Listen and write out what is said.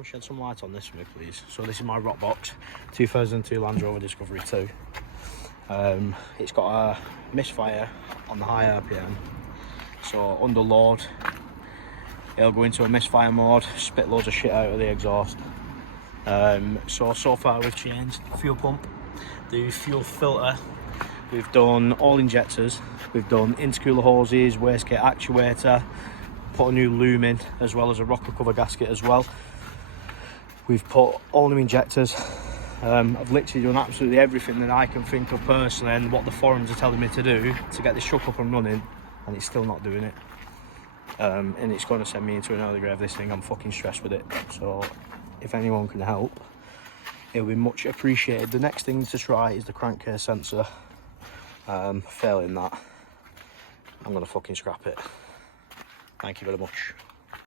anyone shed some light on this for me, please? So this is my rock box, 2002 Landrover Discovery 2. It's got a misfire on the high RPM, so under load it'll go into a misfire mode, spit loads of shit out of the exhaust. So far we've changed fuel pump, the fuel filter, we've done all injectors, we've done intercooler hoses, wastegate actuator, put a new loom in, as well as a rocker cover gasket as well. We've put all new injectors. I've literally done absolutely everything that I can think of personally and what the forums are telling me to do to get this truck up and running, and it's still not doing it. And it's going to send me into an early grave, this thing. I'm fucking stressed with it. So if anyone can help, it'll be much appreciated. The next thing to try is the crankcase sensor. Failing that, I'm going to fucking scrap it. Thank you very much.